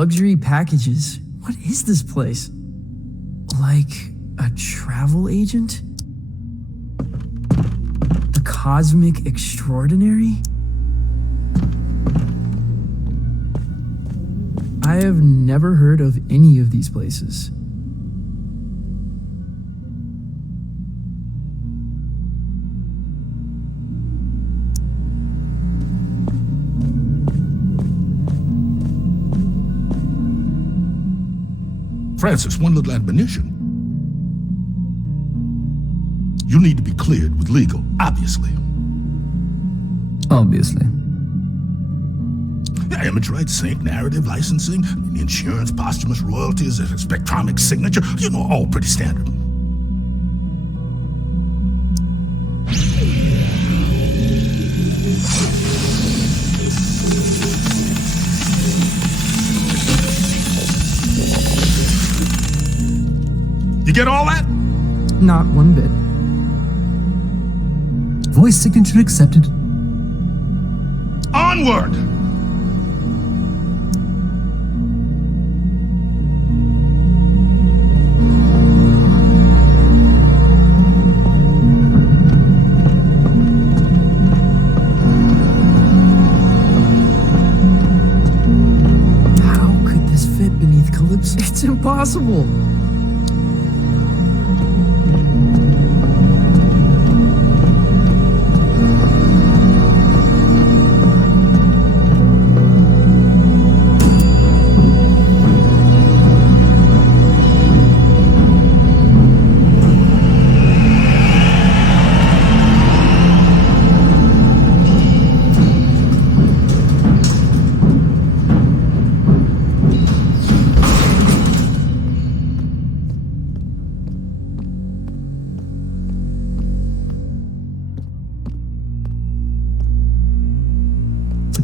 luxury packages. What is this place? Like a travel agent? The Cosmic Extraordinary? I have never heard of any of these places. Francis, one little admonition. You need to be cleared with legal, obviously. Obviously. Yeah, image rights, sync, narrative, licensing, insurance, posthumous royalties, a spectromic signature, all pretty standard. You get all that? Not one bit. Voice signature accepted. Onward! How could this fit beneath Calypso? It's impossible.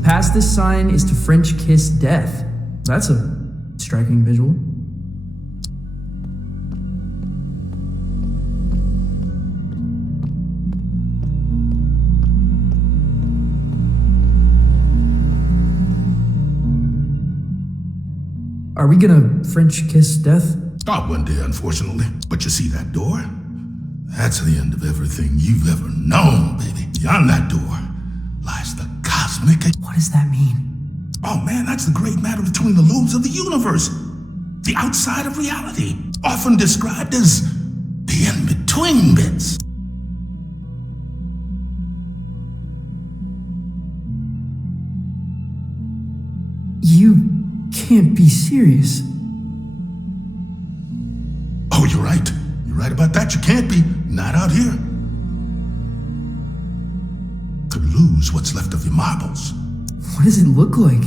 Past this sign is to French kiss death. That's a striking visual. Are we gonna French kiss death? Not one day, unfortunately. But you see that door? That's the end of everything you've ever known, baby. Beyond that door lies the cosmic... What does that mean? Oh man, that's the great matter between the lobes of the universe. The outside of reality, often described as the in-between bits. You can't be serious. Oh, you're right. You're right about that. You can't be. Not out here. Could lose what's left of your marbles. What does it look like?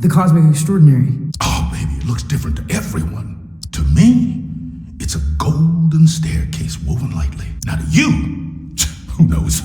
The Cosmic Extraordinary. Oh, baby, it looks different to everyone. To me, it's a golden staircase woven lightly. Now to you, who knows?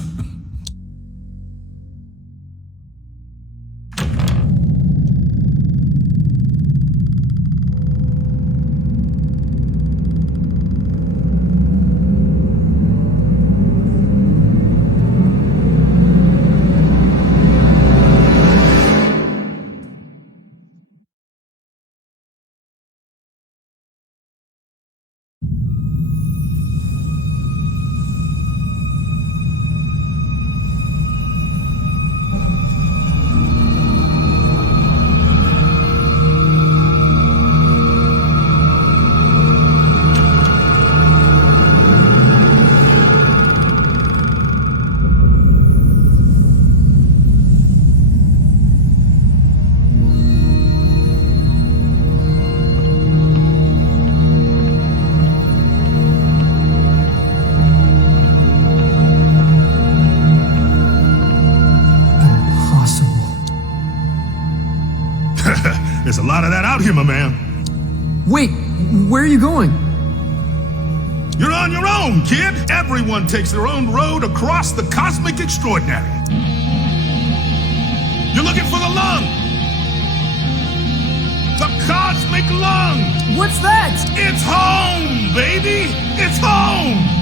There's a lot of that out here, my man. Wait, where are you going? You're on your own, kid. Everyone takes their own road across the cosmic extraordinary. You're looking for the lung. The cosmic lung. What's that? It's home, baby. It's home.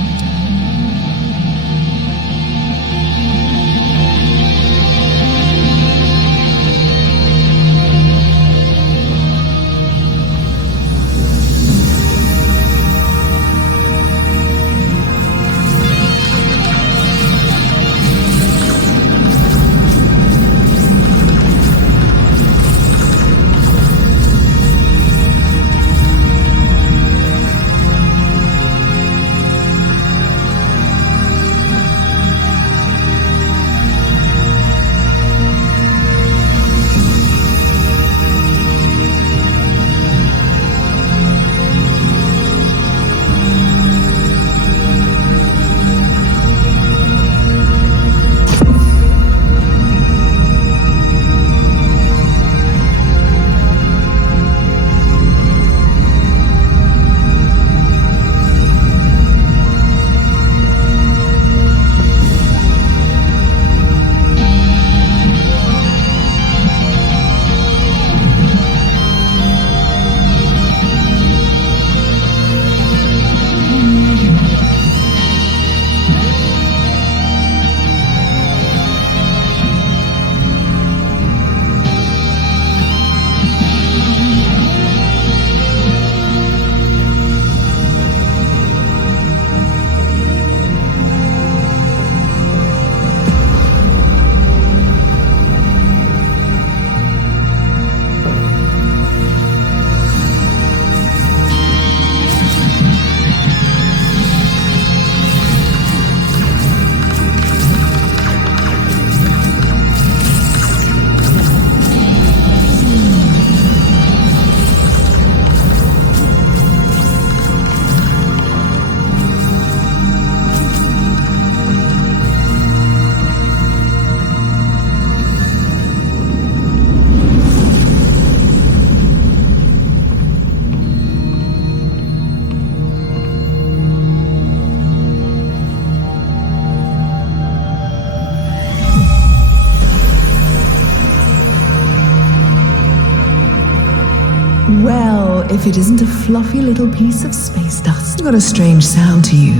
if it isn't a fluffy little piece of space dust. You got a strange sound to you.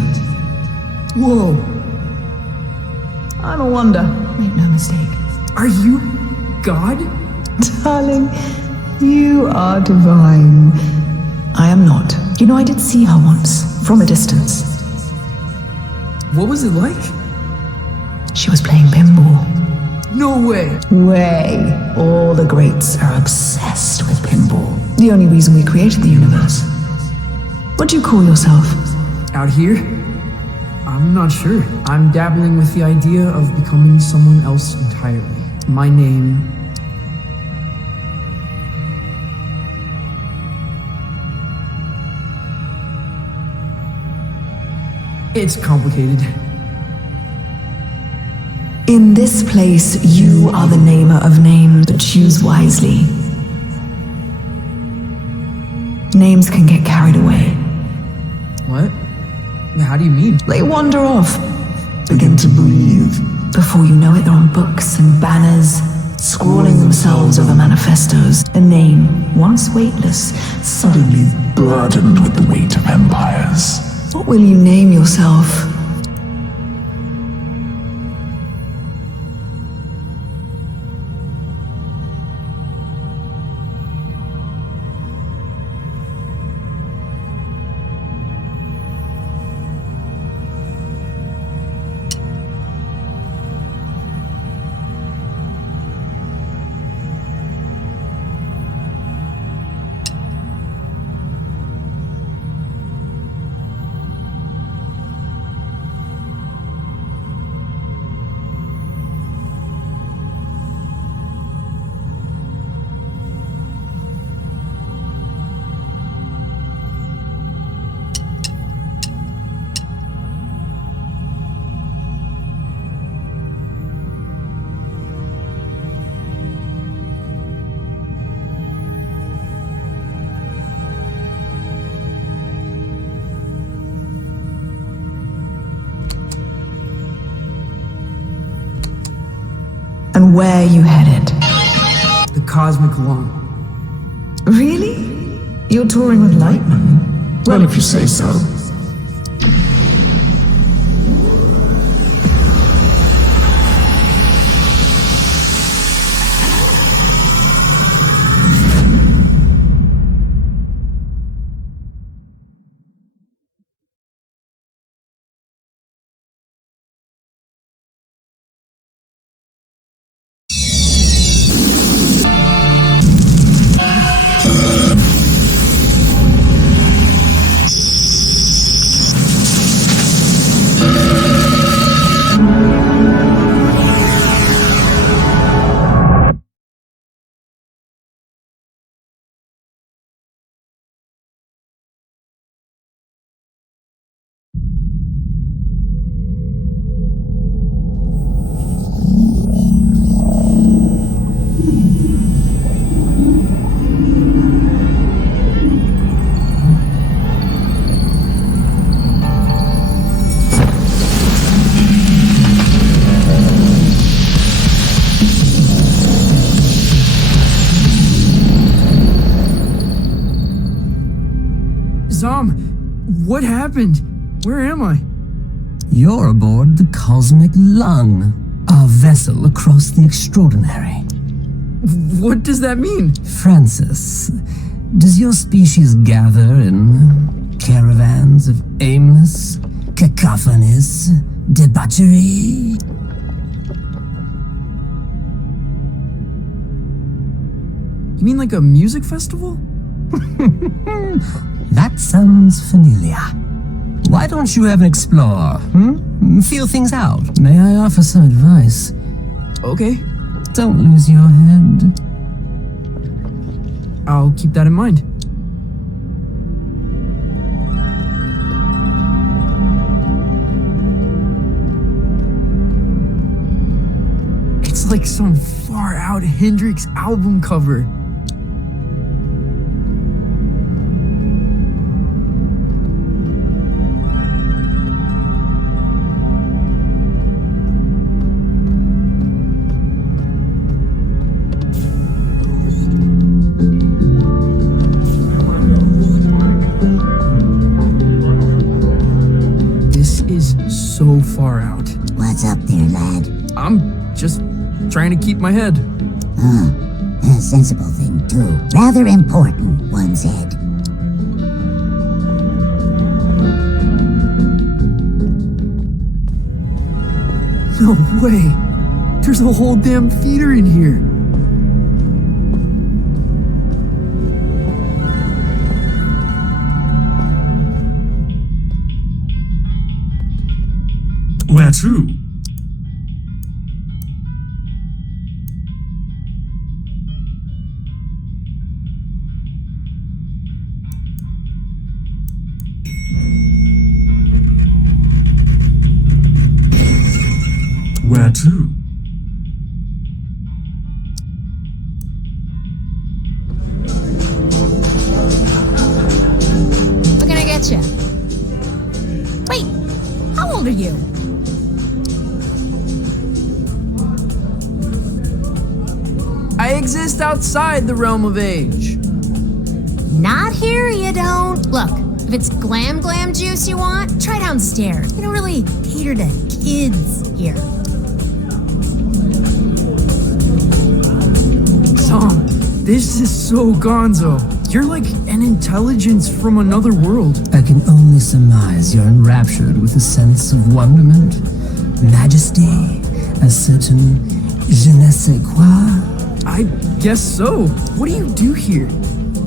Whoa. I'm a wonder. Make no mistake. Are you God? Darling, you are divine. I am not. You know, I did see her once, from a distance. What was it like? She was playing pinball. No way. Way. All the greats are obsessed with pinball. The only reason we created the universe. What do you call yourself? Out here? I'm not sure. I'm dabbling with the idea of becoming someone else entirely. My name... It's complicated. In this place, you are the namer of names, but choose wisely. Names can get carried away. What? How do you mean? They wander off, begin to breathe. Before you know it, they're on books and banners, scrawling themselves over manifestos. A name, once weightless, Suddenly burdened with the weight of empires. What will you name yourself? And where are you headed? The cosmic lung. Really? You're touring with Lightman? Well, if you say so. What happened? Where am I? You're aboard the Cosmic Lung, our vessel across the extraordinary. What does that mean? Francis, does your species gather in caravans of aimless, cacophonous debauchery? You mean like a music festival? That sounds familiar. Why don't you ever explore, Feel things out. May I offer some advice? Okay. Don't lose your head. I'll keep that in mind. It's like some far out Hendrix album cover. I'm just trying to keep my head. A sensible thing, too. Rather important, one said. No way. There's a whole damn theater in here. Where to? Where to? We're gonna get you. Wait, how old are you? I exist outside the realm of age. Not here, you don't. Look, if it's glam juice you want, try downstairs. We don't really cater to kids here. Tom, this is so gonzo. You're like an intelligence from another world. I can only surmise you're enraptured with a sense of wonderment, majesty, a certain je ne sais quoi. I guess so. What do you do here?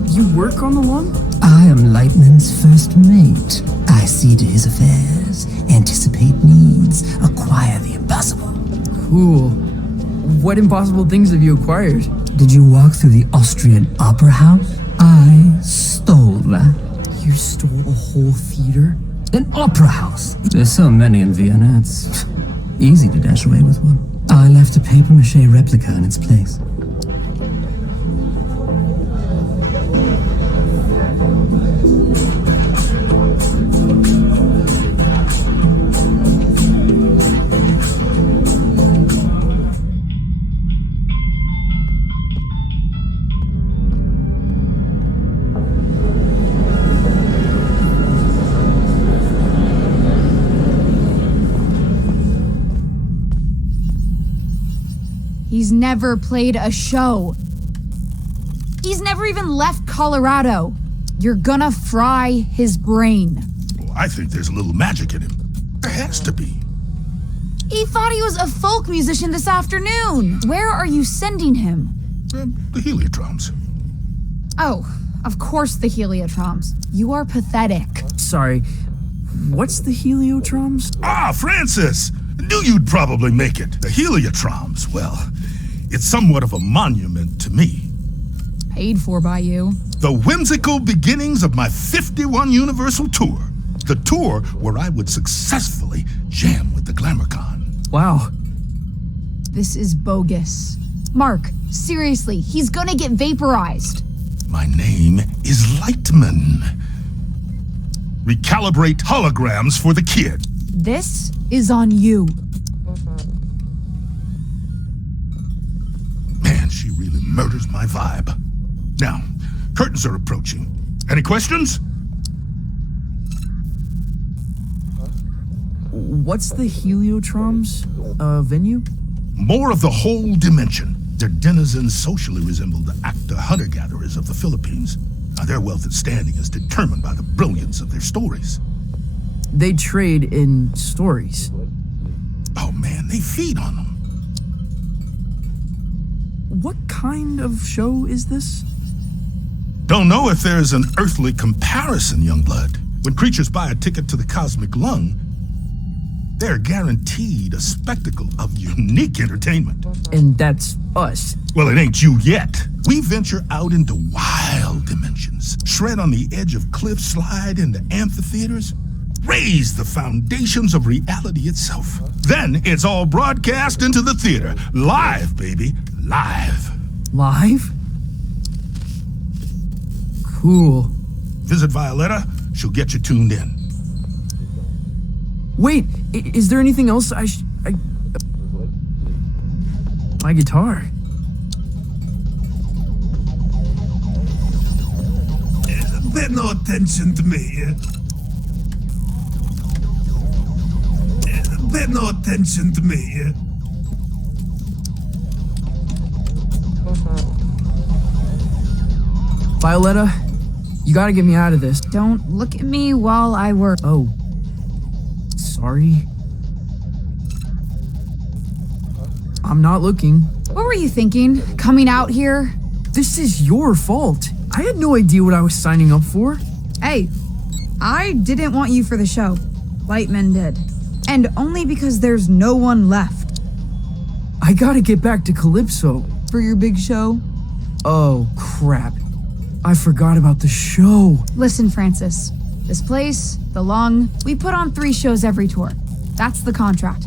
You work on the lung? I am Lightman's first mate. I see to his affairs, anticipate needs, acquire the impossible. Cool. What impossible things have you acquired? Did you walk through the Austrian Opera House? I stole that. You stole a whole theater? An opera house. There's so many in Vienna, it's easy to dash away with one. I left a papier-mâché replica in its place. He's never played a show. He's never even left Colorado. You're gonna fry his brain. Well, I think there's a little magic in him. There has to be. He thought he was a folk musician this afternoon. Where are you sending him? The heliotroms. Oh, of course the heliotroms. You are pathetic. Sorry, what's the heliotroms? Ah, Francis! Knew you'd probably make it. The heliotroms, well, it's somewhat of a monument to me. Paid for by you. The whimsical beginnings of my 51 Universal Tour. The tour where I would successfully jam with the Glamourcon. Wow. This is bogus. Mark, seriously, he's gonna get vaporized. My name is Lightman. Recalibrate holograms for the kid. This is on you. Man, she really murders my vibe. Now, curtains are approaching. Any questions? What's the heliotroms venue? More of the whole dimension. Their denizens socially resemble the actor hunter-gatherers of the Philippines. Now, their wealth and standing is determined by the brilliance of their stories. They trade in stories. Oh man, they feed on them. What kind of show is this? Don't know if there's an earthly comparison, Youngblood. When creatures buy a ticket to the cosmic lung, they're guaranteed a spectacle of unique entertainment. And that's us. Well, it ain't you yet. We venture out into wild dimensions, shred on the edge of cliffs, slide into amphitheaters, raise the foundations of reality itself. Then it's all broadcast into the theater. Live, baby. Live. Live? Cool. Visit Violetta. She'll get you tuned in. Wait, is there anything else my guitar. Pay no attention to me. Pay no attention to me. Violetta, you gotta get me out of this. Don't look at me while I work. Oh. Sorry. I'm not looking. What were you thinking? Coming out here? This is your fault. I had no idea what I was signing up for. Hey, I didn't want you for the show. Lightman did. And only because there's no one left. I gotta get back to Calypso. For your big show? Oh, crap. I forgot about the show. Listen, Francis. This place, the Lung, we put on 3 shows every tour. That's the contract.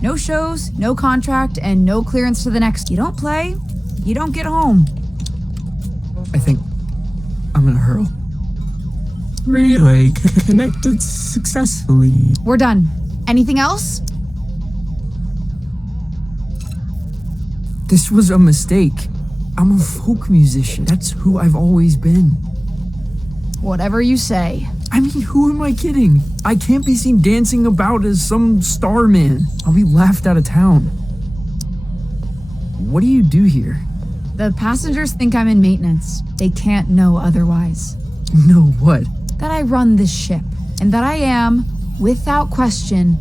No shows, no contract, and no clearance to the next. You don't play, you don't get home. I think I'm gonna hurl. Relay connected successfully. We're done. Anything else? This was a mistake. I'm a folk musician. That's who I've always been. Whatever you say. I mean, who am I kidding? I can't be seen dancing about as some star man. I'll be laughed out of town. What do you do here? The passengers think I'm in maintenance. They can't know otherwise. No, what? That I run this ship, and that I am, without question,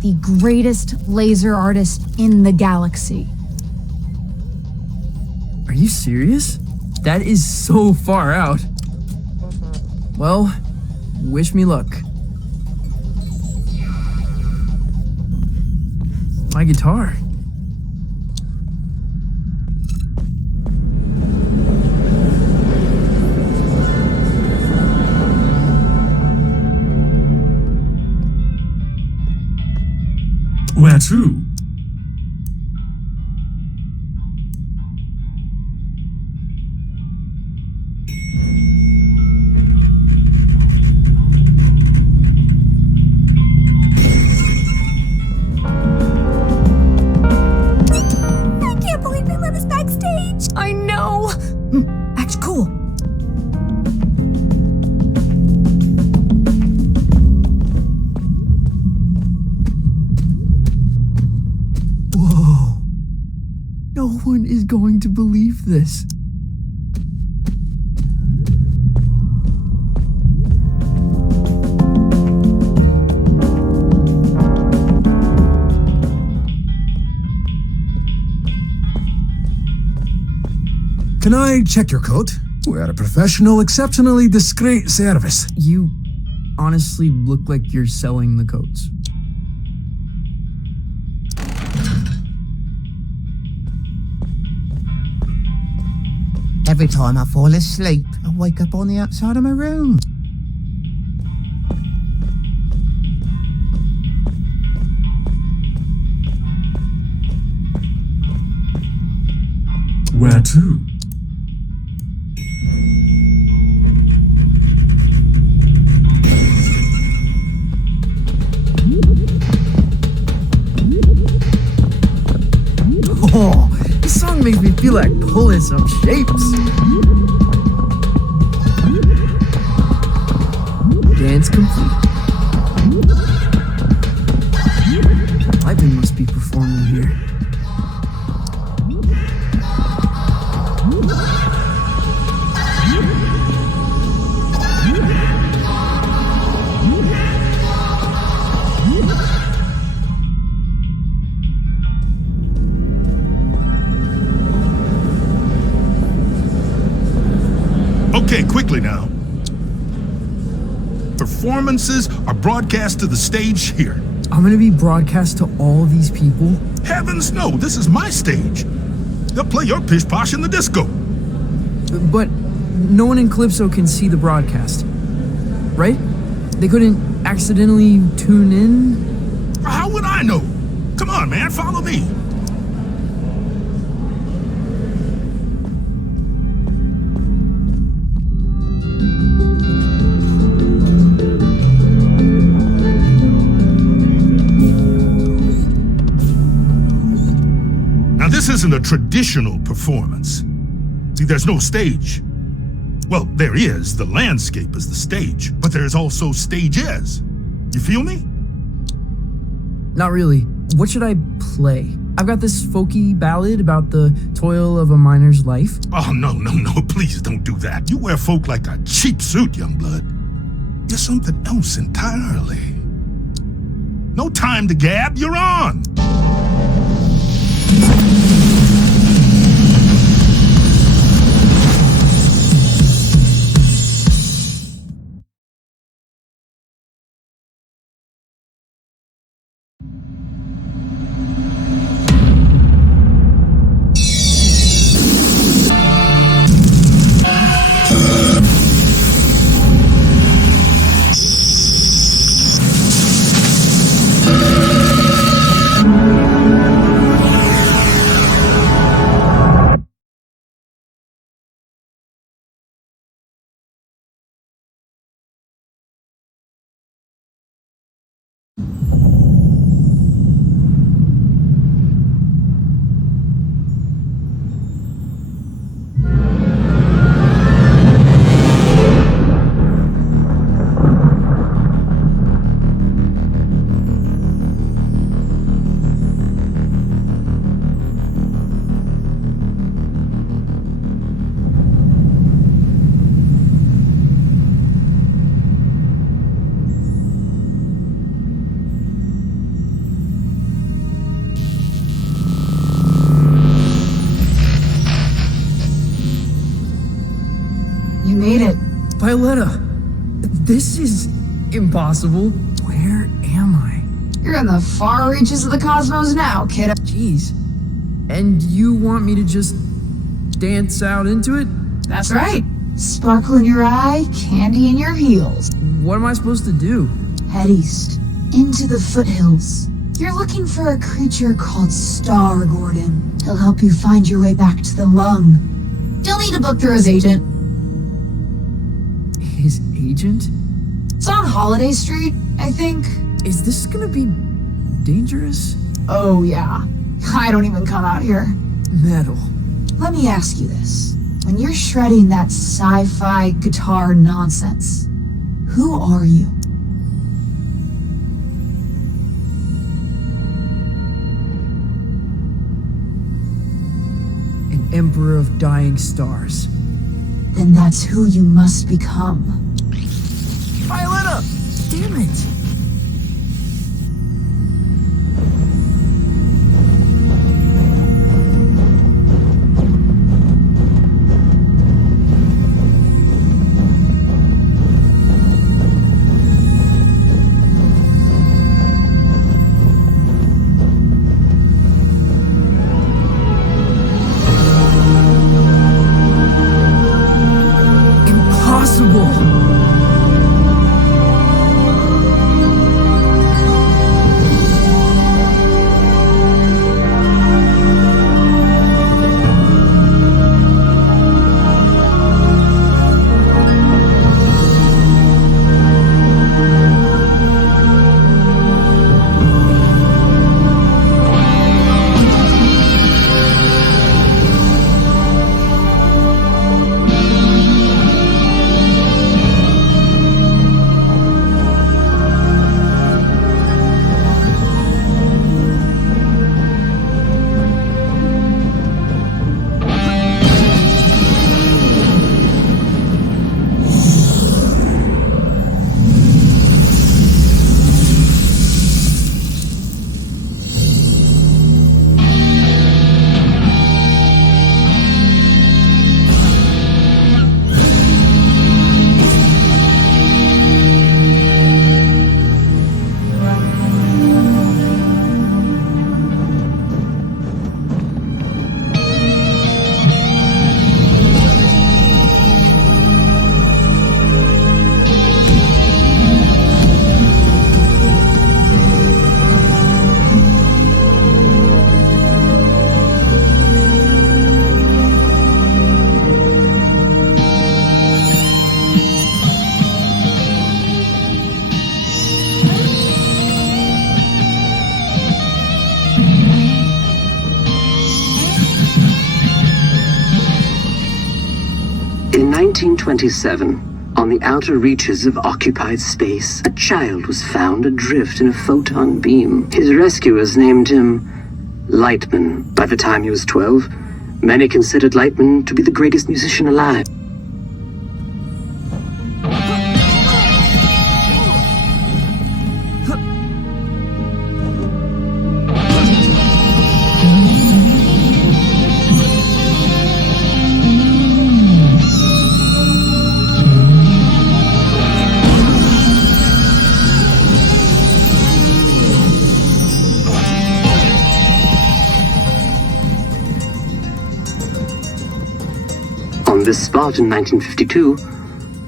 the greatest laser artist in the galaxy. Are you serious? That is so far out. Well, wish me luck. My guitar. Where to? I can't believe they let us backstage. I know! Act cool. Whoa. No one is going to believe this. Can I check your coat? We're a professional, exceptionally discreet service. You honestly look like you're selling the coats. Every time I fall asleep, I wake up on the outside of my room. Where to? Oh, this song makes me feel like pulling some shapes. Dance complete. Ivan must be performing here. Okay, quickly now. Performances are broadcast to the stage here. I'm gonna be broadcast to all these people. Heavens no, this is my stage. They'll play your pish posh in the disco. But no one in Calypso can see the broadcast, right? They couldn't accidentally tune in? How would I know? Come on, man, follow me. Now, this isn't a traditional performance. See, there's no stage. Well, there is. The landscape is the stage, but there's also stages. You feel me? Not really. What should I play? I've got this folky ballad about the toil of a miner's life. Oh, no, please don't do that. You wear folk like a cheap suit, young blood. You're something else entirely. No time to gab, you're on! Violetta, this is impossible. Where am I? You're in the far reaches of the cosmos now, kiddo. Jeez. And you want me to just dance out into it? That's right. Sparkle in your eye, candy in your heels. What am I supposed to do? Head east, into the foothills. You're looking for a creature called Star Gordon. He'll help you find your way back to the lung. You'll need to book through his agent. His agent? It's on Holiday Street, I think. Is this gonna be dangerous? Oh, yeah. I don't even come out here. Metal. Let me ask you this. When you're shredding that sci-fi guitar nonsense, who are you? An emperor of dying stars. Then that's who you must become. Violetta! Damn it! In 1927, on the outer reaches of occupied space, a child was found adrift in a photon beam. His rescuers named him Lightman. By the time he was 12, many considered Lightman to be the greatest musician alive. On this spot in 1952,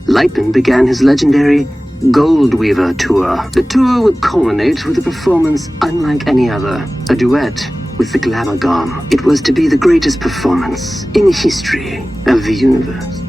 Lightman began his legendary Gold Weaver tour. The tour would culminate with a performance unlike any other, a duet with the Glamour Gone. It was to be the greatest performance in the history of the universe.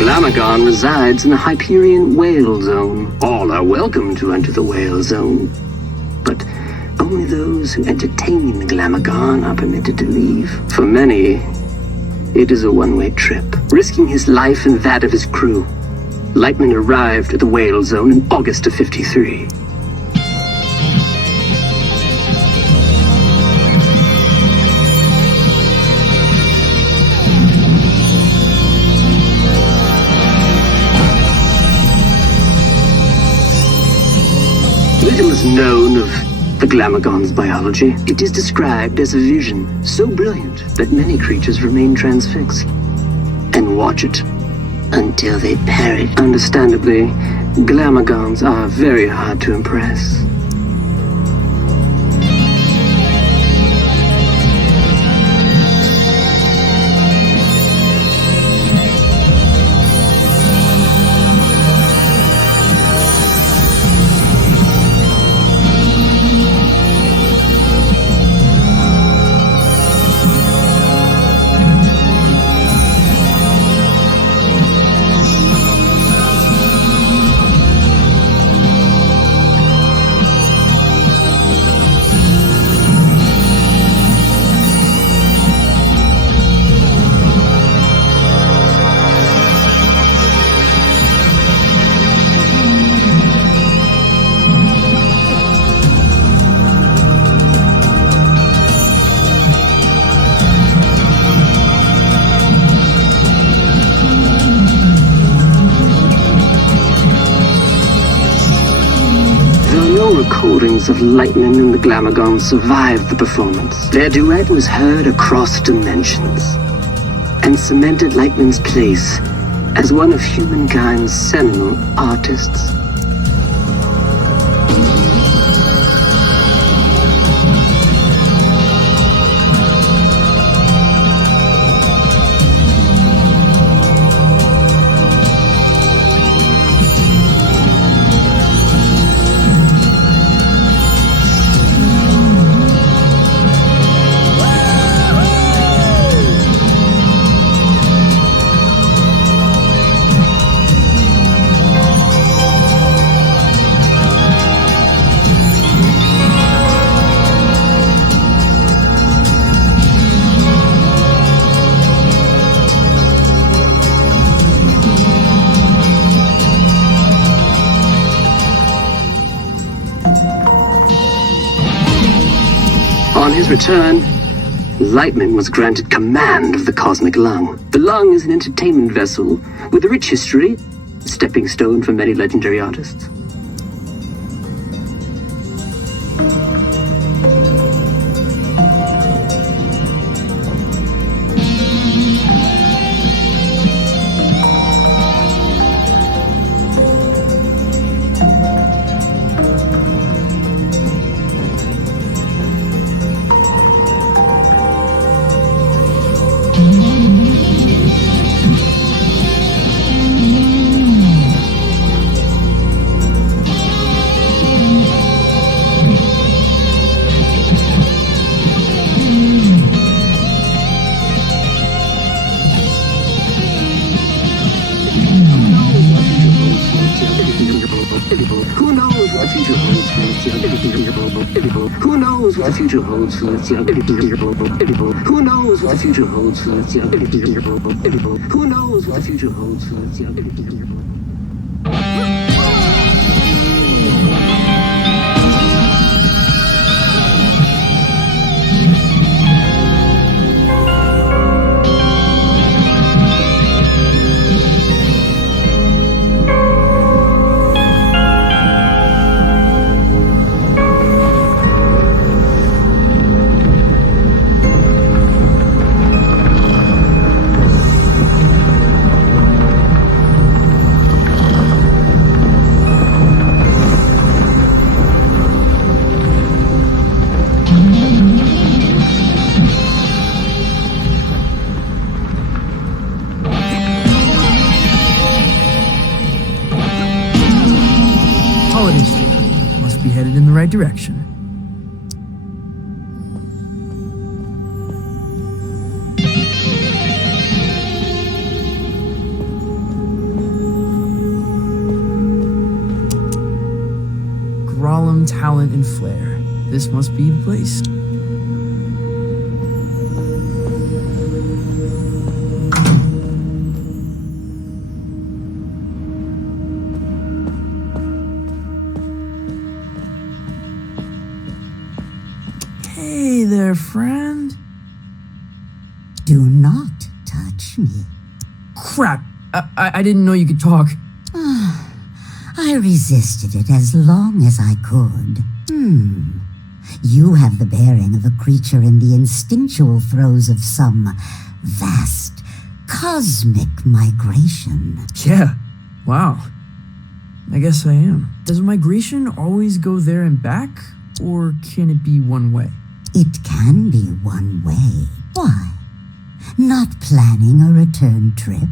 Glamagon resides in the Hyperion Whale Zone. All are welcome to enter the Whale Zone, but only those who entertain the Glamagon are permitted to leave. For many, it is a one-way trip. Risking his life and that of his crew, Lightman arrived at the Whale Zone in August of '53. Little is known of the Glamagon's biology. It is described as a vision so brilliant that many creatures remain transfixed and watch it until they perish. Understandably, Glamagons are very hard to impress. Recordings of Lightman and the Glamagon survived the performance. Their duet was heard across dimensions and cemented Lightman's place as one of humankind's seminal artists. On his return, Lightman was granted command of the Cosmic Lung. The Lung is an entertainment vessel with a rich history, stepping stone for many legendary artists. Who knows what the future holds for this young people? Who knows what the future holds for this young people? Who knows what the future holds for this young people? Who knows what the future holds for this young people? Must be headed in the right direction. Grolem, talent, and flair. This must be the place. Hey there, friend. Do not touch me. Crap! I didn't know you could talk. I resisted it as long as I could. You have the bearing of a creature in the instinctual throes of some vast, cosmic migration. Yeah, wow. I guess I am. Does migration always go there and back, or can it be one way? It can be one way. Why? Not planning a return trip?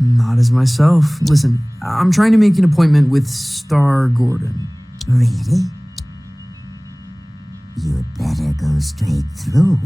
Not as myself. Listen, I'm trying to make an appointment with Star Gordon. Really? You'd better go straight through.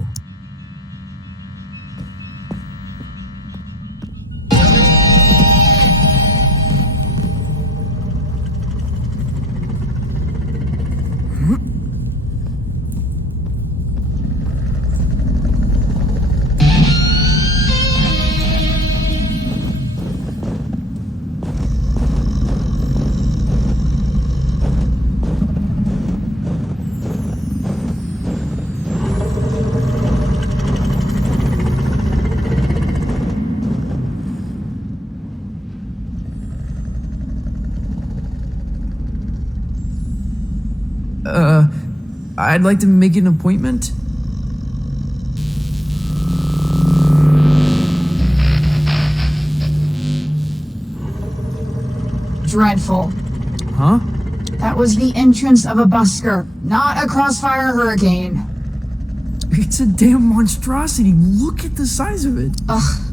I'd like to make an appointment. Dreadful. Huh? That was the entrance of a busker, not a crossfire hurricane. It's a damn monstrosity. Look at the size of it. Ugh.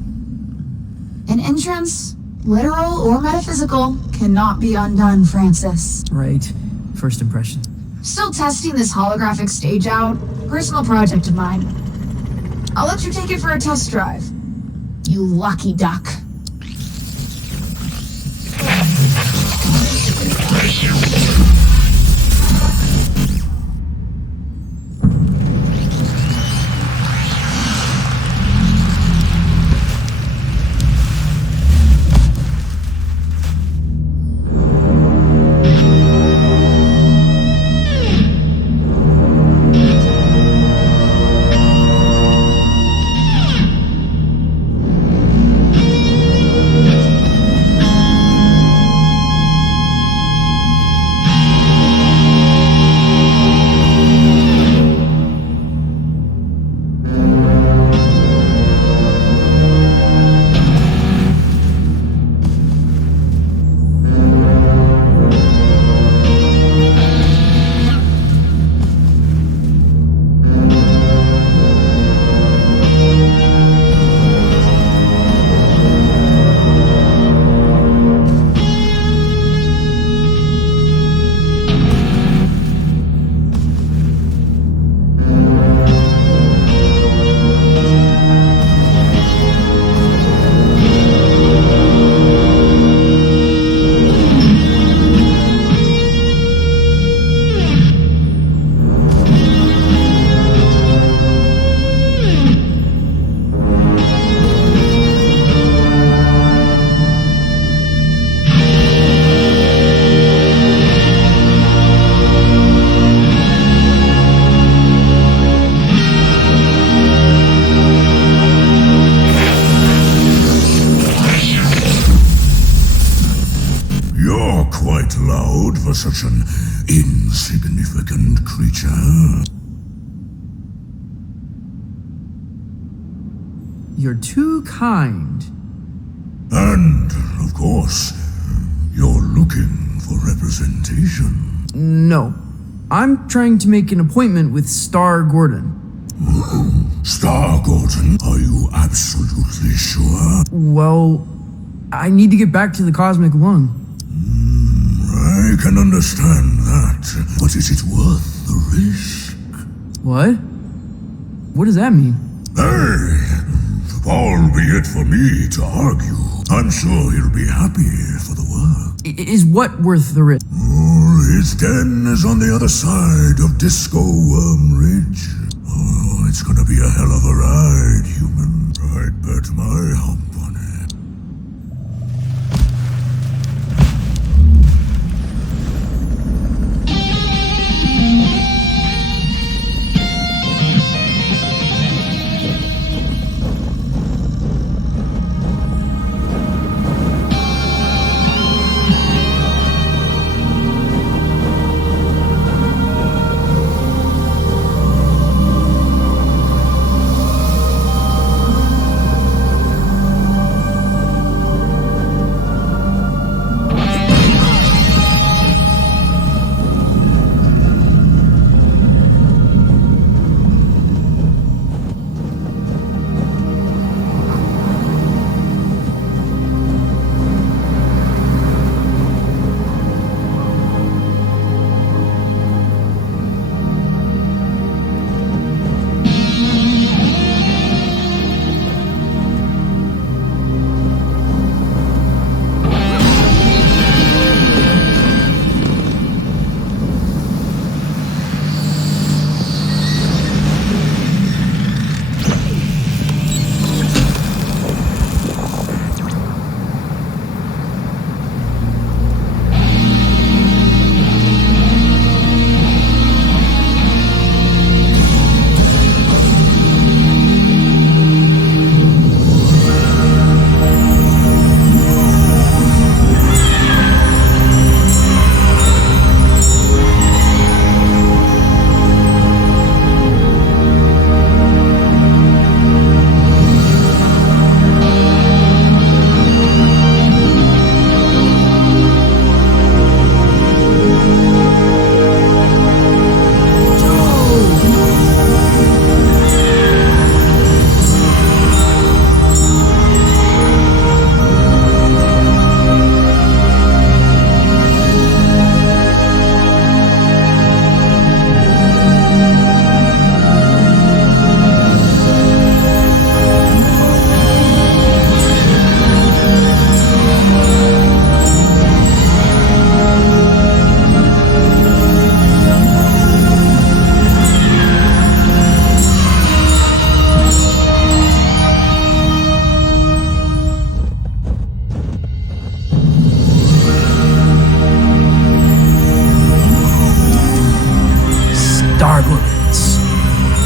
An entrance, literal or metaphysical, cannot be undone, Francis. Right. First impression. Still testing this holographic stage out. Personal project of mine. I'll let you take it for a test drive. You lucky duck. You're quite loud for such an insignificant creature. You're too kind. And, of course, you're looking for representation. No. I'm trying to make an appointment with Star Gordon. Star Gordon, are you absolutely sure? Well, I need to get back to the Cosmic Lung. I can understand that, but is it worth the risk? What? What does that mean? Hey, albeit for me to argue, I'm sure he'll be happy for the work. Is what worth the risk? His den is on the other side of Disco Worm Ridge. Oh, it's gonna be a hell of a ride, human. I'd bet my hump on it.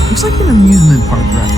Looks like an amusement park ride.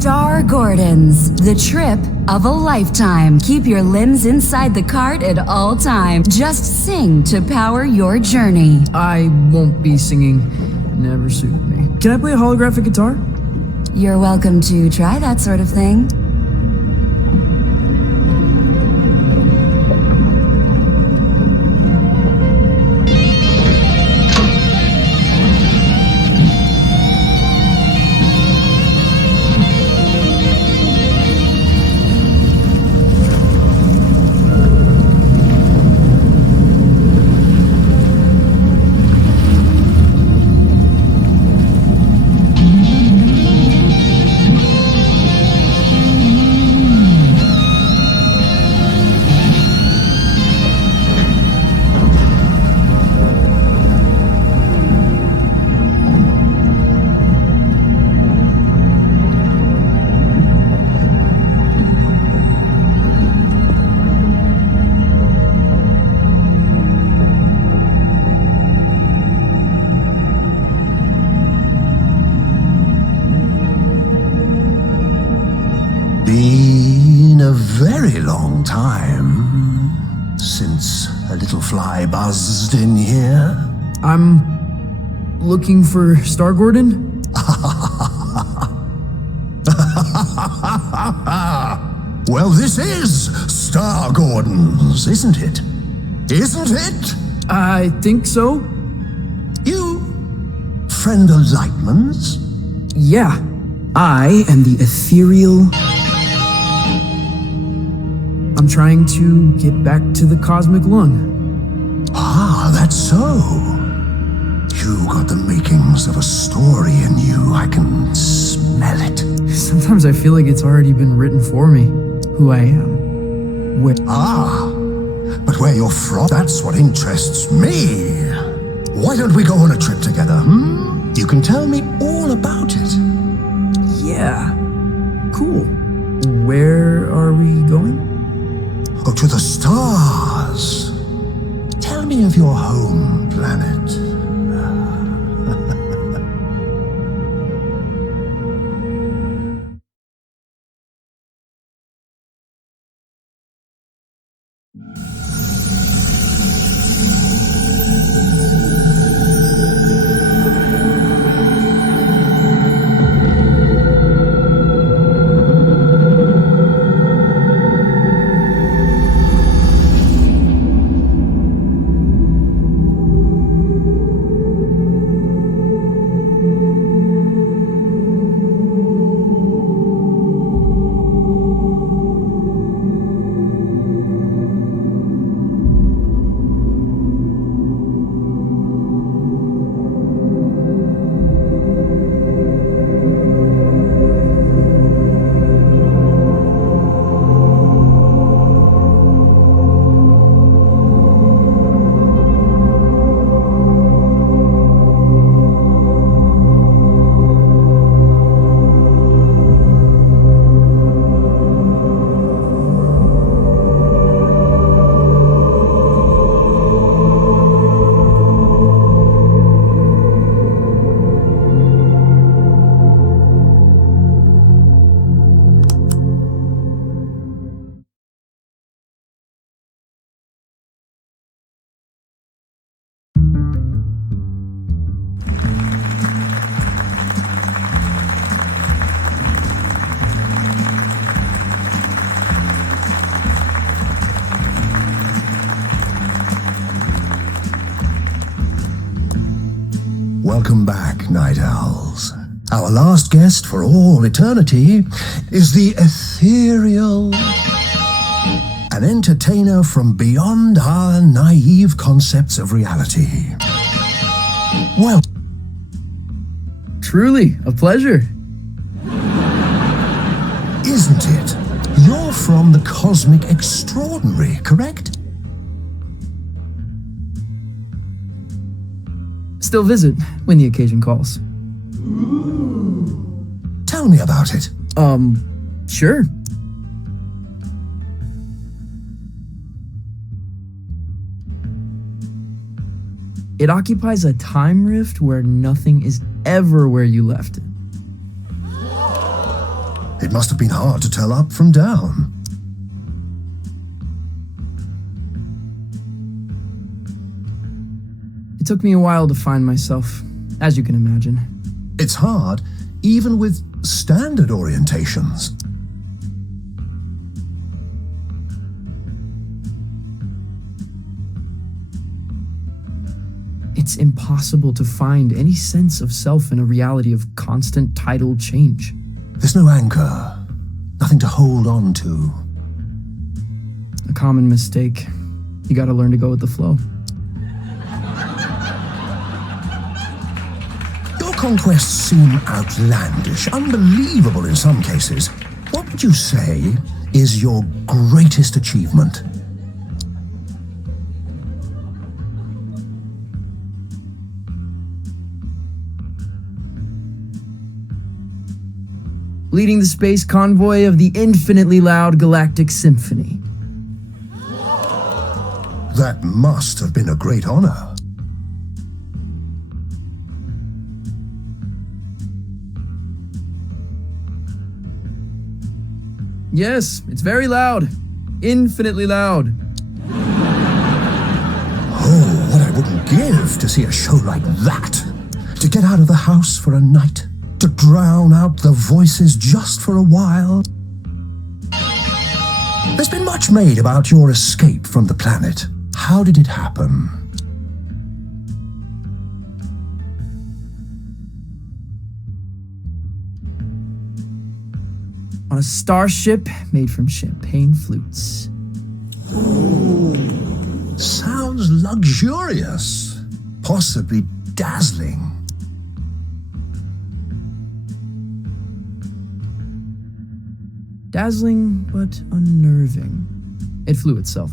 Star Gordons, the trip of a lifetime. Keep your limbs inside the cart at all times. Just sing to power your journey. I won't be singing. Never suited me. Can I play a holographic guitar? You're welcome to try that sort of thing. very long time since a little fly buzzed in here. I'm looking for Star Gordon. Well, this is Star Gordon's, isn't it? Isn't it? I think so. You friend of Lightman's? Yeah, I am the ethereal. I'm trying to get back to the cosmic lung. Ah, that's so. You got the makings of a story in you. I can smell it. Sometimes I feel like it's already been written for me, who I am. Where. Ah, but where you're from, that's what interests me. Why don't we go on a trip together, You can tell me all about it. Yeah, cool. Where are we going? Oh, to the stars. Tell me of your home planet. Welcome back, Night Owls. Our last guest for all eternity is the ethereal, an entertainer from beyond our naive concepts of reality. Well, Truly, a pleasure. isn't it? You're from the Cosmic Extraordinary, correct? Still visit when the occasion calls. Tell me about it. Sure. It occupies a time rift where nothing is ever where you left it. It must have been hard to tell up from down. It took me a while to find myself, as you can imagine. It's hard, even with standard orientations. It's impossible to find any sense of self in a reality of constant tidal change. There's no anchor, nothing to hold on to. A common mistake. You gotta learn to go with the flow. Your conquests seem outlandish, unbelievable in some cases. What would you say is your greatest achievement? Leading the space convoy of the infinitely loud galactic symphony. That must have been a great honor. Yes, it's very loud. Infinitely loud. Oh, what I wouldn't give to see a show like that. To get out of the house for a night. To drown out the voices just for a while. There's been much made about your escape from the planet. How did it happen? On a starship made from champagne flutes. Sounds luxurious. Possibly dazzling. Dazzling, but unnerving. It flew itself.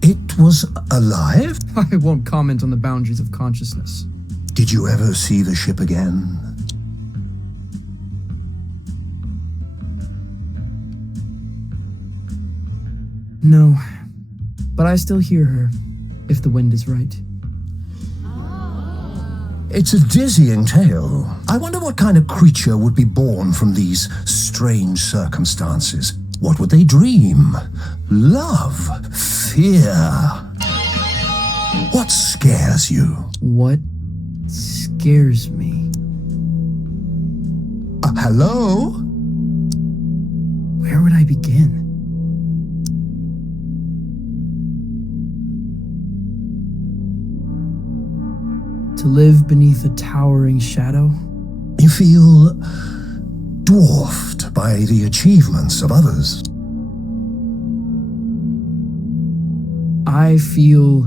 It was alive? I won't comment on the boundaries of consciousness. Did you ever see the ship again? No, but I still hear her, if the wind is right. It's a dizzying tale. I wonder what kind of creature would be born from these strange circumstances. What would they dream? Love? Fear? What scares you? What scares me? Hello? Where would I begin? To live beneath a towering shadow? You feel dwarfed by the achievements of others. I feel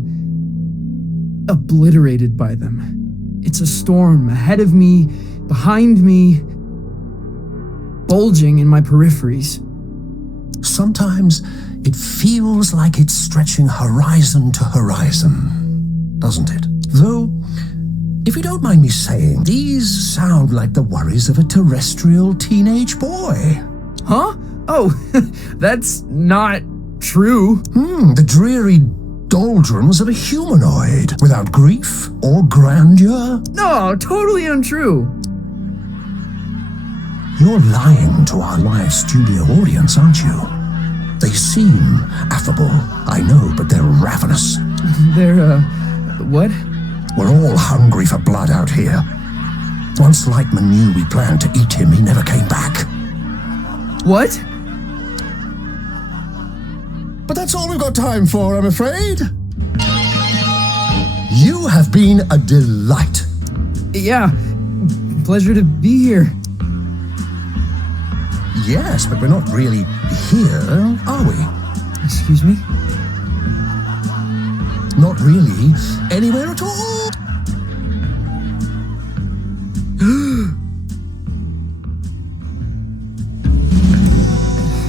obliterated by them. It's a storm ahead of me, behind me, bulging in my peripheries. Sometimes it feels like it's stretching horizon to horizon, doesn't it? Though, if you don't mind me saying, these sound like the worries of a terrestrial teenage boy. Huh? Oh, that's not true. The dreary doldrums of a humanoid, without grief or grandeur. No, totally untrue. You're lying to our live studio audience, aren't you? They seem affable, I know, but they're ravenous. They're, what? We're all hungry for blood out here. Once Lightman knew we planned to eat him, he never came back. What? But that's all we've got time for, I'm afraid. You have been a delight. Yeah, pleasure to be here. Yes, but we're not really here, are we? Excuse me? Not really anywhere at all.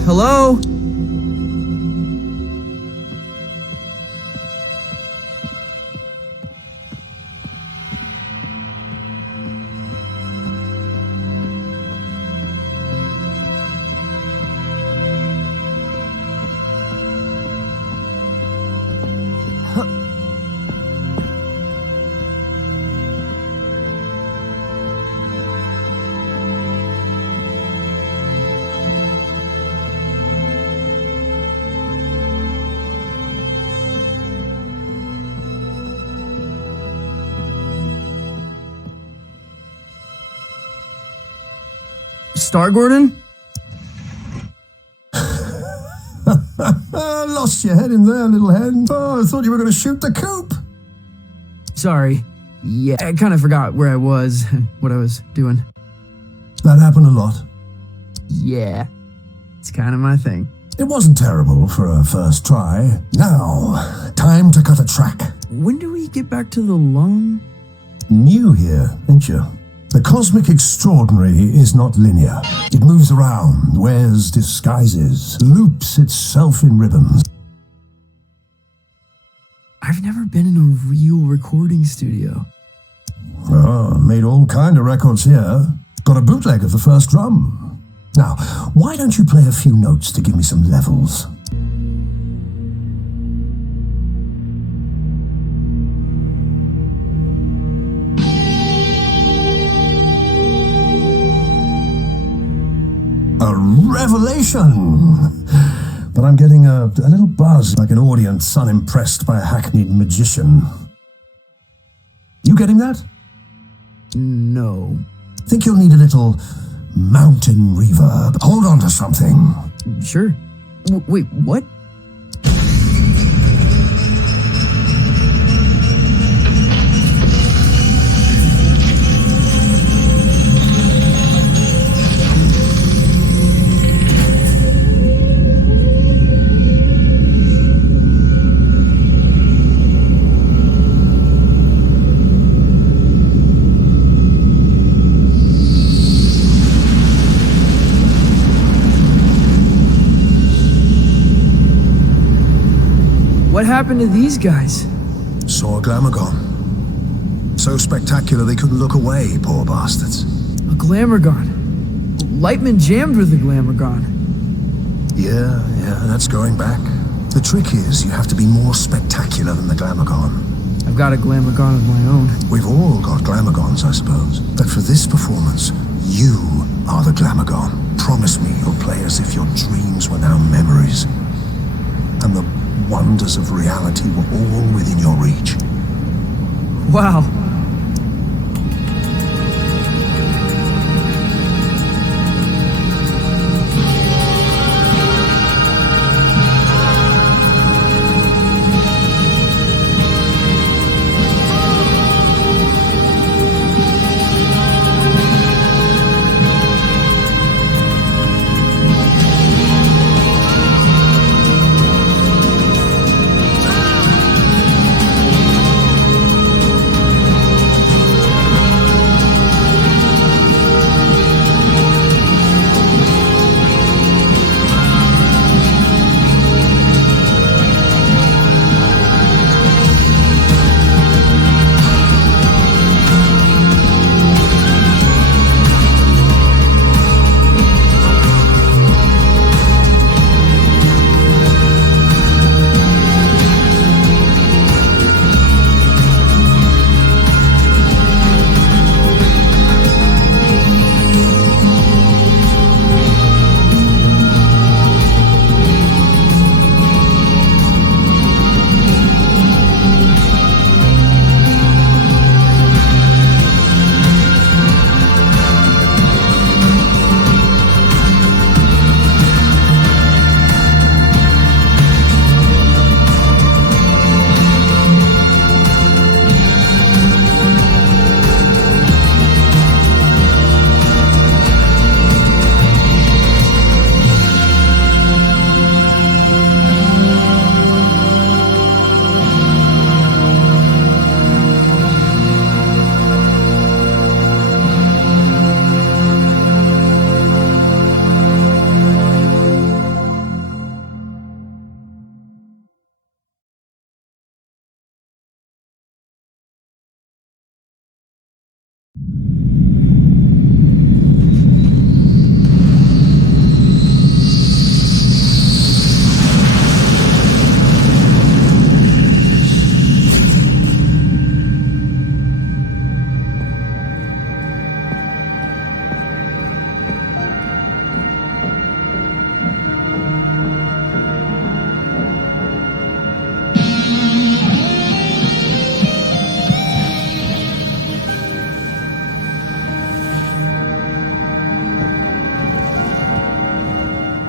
Hello? Star Gordon? Lost your head in there, little hen. Oh, I thought you were going to shoot the coop. Sorry. Yeah, I kind of forgot where I was, what I was doing. That happened a lot. Yeah, it's kind of my thing. It wasn't terrible for a first try. Now, time to cut a track. When do we get back to the lung? New here, ain't you? The cosmic extraordinary is not linear. It moves around, wears disguises, loops itself in ribbons. I've never been in a real recording studio. Oh, made all kind of records here. Got a bootleg of the first drum. Now, why don't you play a few notes to give me some levels? A revelation! but I'm getting a little buzz, like an audience unimpressed by a hackneyed magician. You getting that? No. Think you'll need a little mountain reverb. Hold on to something. Sure. Wait, what? What happened to these guys? Saw a Glamogon. So spectacular they couldn't look away, poor bastards. A Glamogon. Lightman jammed with a Glamogon. Yeah, that's going back. The trick is you have to be more spectacular than the Glamogon. I've got a Glamogon of my own. We've all got Glamagons, I suppose. But for this performance, you are the Glamogon. Promise me you'll play as if your dreams were now memories. And the wonders of reality were all within your reach. Wow.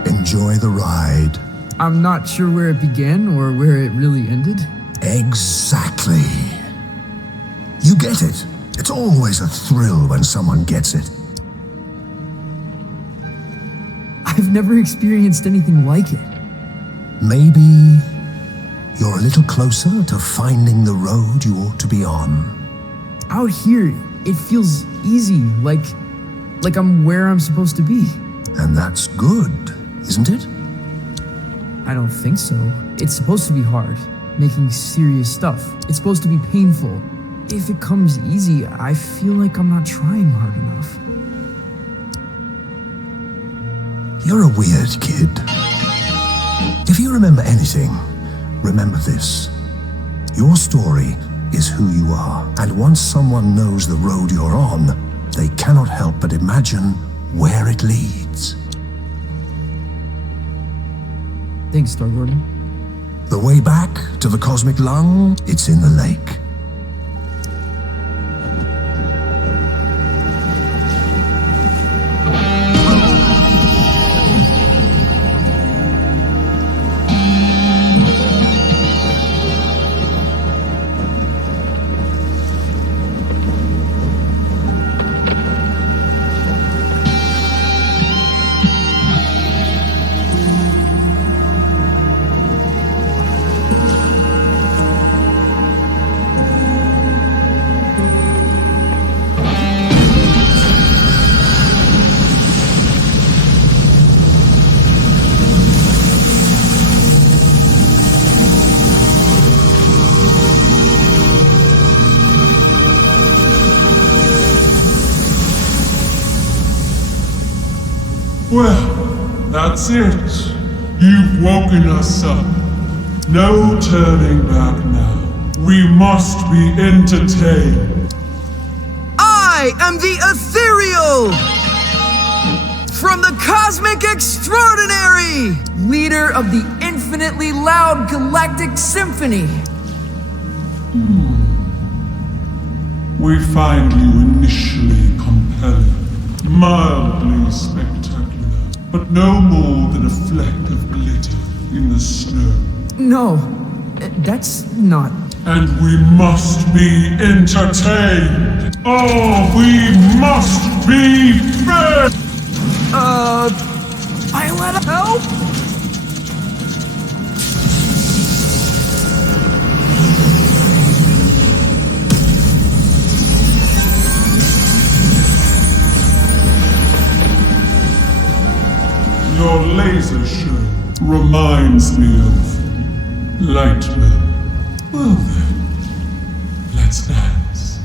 Enjoy the ride. I'm not sure where it began or where it really ended. Exactly. You get it. It's always a thrill when someone gets it. I've never experienced anything like it. Maybe you're a little closer to finding the road you ought to be on. Out here, it feels easy, like I'm where I'm supposed to be. And that's good, isn't it? I don't think so. It's supposed to be hard, making serious stuff. It's supposed to be painful. If it comes easy, I feel like I'm not trying hard enough. You're a weird kid. If you remember anything, remember this. Your story is who you are, and once someone knows the road you're on, they cannot help but imagine where it leads. Thanks, Star Gordon. The way back to the cosmic lung, it's in the lake. Well, that's it. You've woken us up. No turning back now. We must be entertained. I am the Ethereal! From the Cosmic Extraordinary! Leader of the infinitely loud Galactic Symphony! We find you initially compelling, mildly spectacular, but no more than a fleck of glitter in the snow. No, that's not... And we must be entertained! Oh, we must be fed! Violet, help? Your laser show reminds me of Lightman. Well then, let's dance.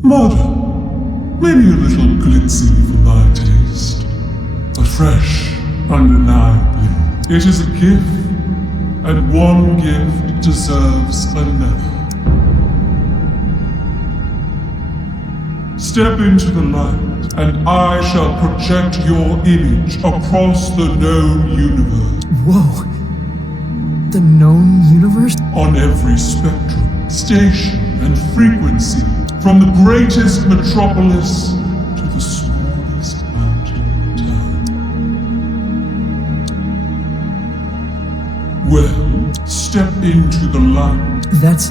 Modern, maybe a little glitzy for my taste, but fresh, undeniably. It is a gift, and one gift deserves another. Step into the light, and I shall project your image across the known universe. Whoa. The known universe? On every spectrum, station, and frequency, from the greatest metropolis to the smallest mountain town. Well, step into the light. That's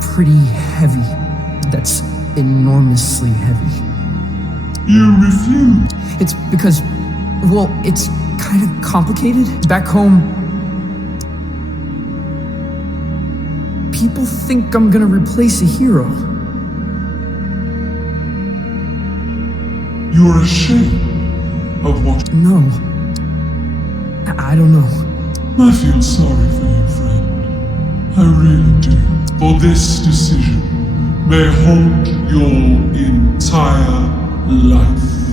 pretty heavy. That's enormously heavy. You refuse. It's because, well, it's kind of complicated. Back home, people think I'm gonna replace a hero. You're ashamed of what? No. I don't know. I feel sorry for you, friend. I really do. For this decision may haunt your entire life.